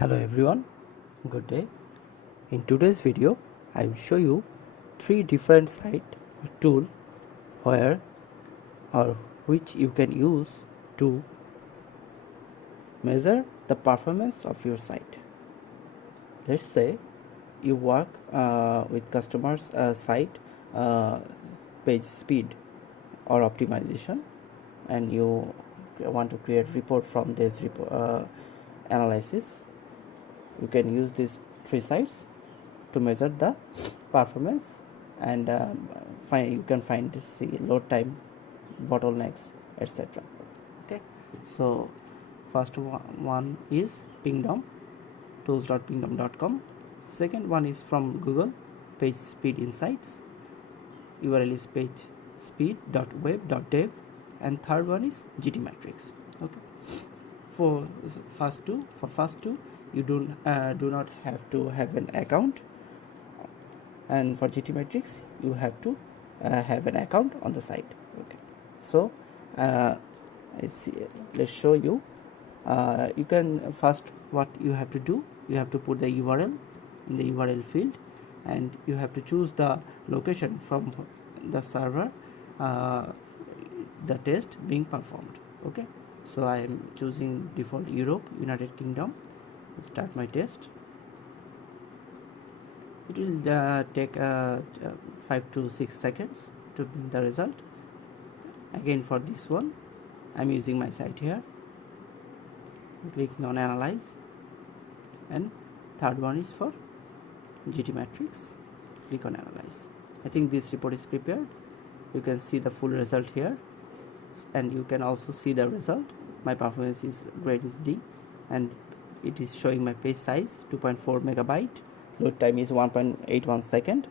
Hello everyone, good day. In today's video, I will show you three different site or tool where or which you can use to measure the performance of your site. Let's say you work with customers site page speed or optimization, and you want to create report from this analysis. You can use these three sites to measure the performance, and you can find see load time, bottlenecks, etc. Okay, so first one is pingdom, tools.pingdom.com. Second one is from Google, page speed insights. URL is page speed.web.dev, and third one is GTmetrix. Okay, for first two you do not have to have an account, and for GTmetrix you have to have an account on the site. Okay, so let's show you. You can first, what you have to do, you have to put the URL in the URL field, and you have to choose the location from the server the test being performed. Okay, so I am choosing default Europe, United Kingdom. Start my test. It will take 5 to 6 seconds to bring the result. Again, for this one I'm using my site here, clicking on analyze, and third one is for GTmetrix. Click on analyze. I think this report is prepared. You can see the full result here, and you can also see the result. My performance is grade is D, and it is showing my page size 2.4 megabyte, load time is 1.81 second,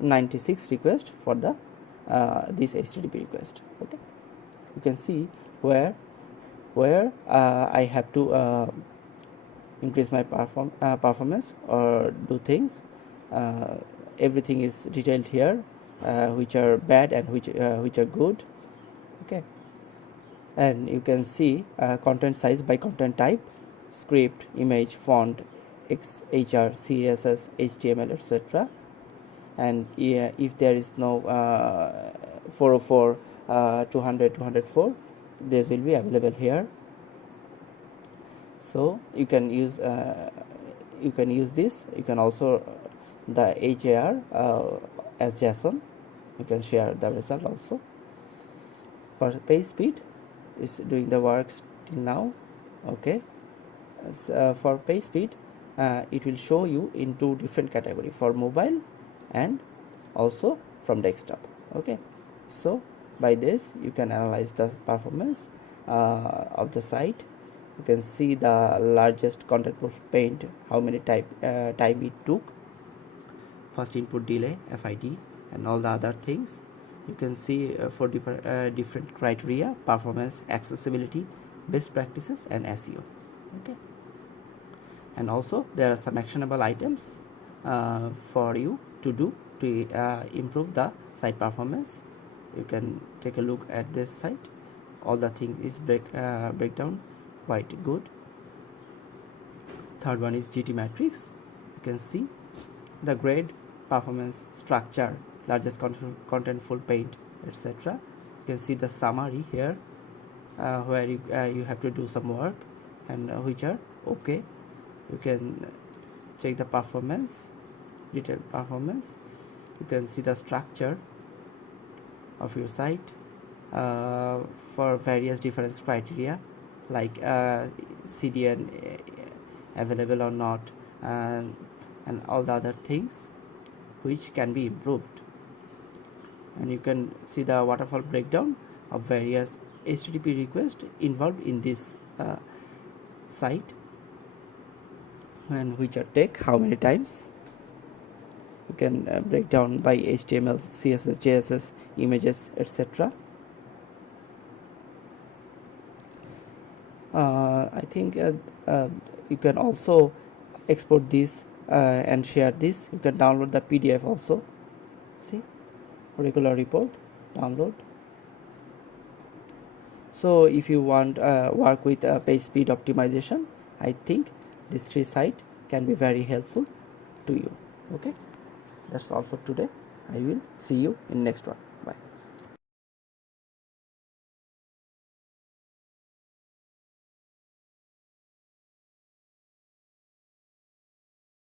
96 request for the this HTTP request. Okay, you can see where I have to increase my performance or do things. Everything is detailed here, which are bad and which are good. Okay, and you can see content size by content type: script, image, font, XHR, CSS, HTML, etc. And if there is no 404, 200, 204, this will be available here. So you can use this. You can also the HAR as JSON. You can share the result also. For page speed is doing the work till now. Okay, for page speed it will show you in two different category, for mobile and also from desktop. Okay, so by this you can analyze the performance of the site. You can see the largest contentful paint, how many time it took, first input delay, FID, and all the other things. You can see for different criteria: performance, accessibility, best practices, and SEO. Okay, and also there are some actionable items for you to do to improve the site performance. You can take a look at this site. All the thing is breakdown quite good. Third one is GTmetrix. You can see the grade, performance, structure, largest contentful paint, etc. You can see the summary here, where you have to do some work, and which are okay. You can check the performance, detailed performance. You can see the structure of your site for various different criteria, like CDN available or not, and all the other things which can be improved. And you can see the waterfall breakdown of various HTTP requests involved in this site, and which are take how many times. You can break down by HTML, CSS, JSS, images, etc. I think you can also export this and share this. You can download the PDF also. See, regular report, download. So if you want work with page speed optimization, I think these 3 sites can be very helpful to you. Okay, that's all for today. I will see you in next one.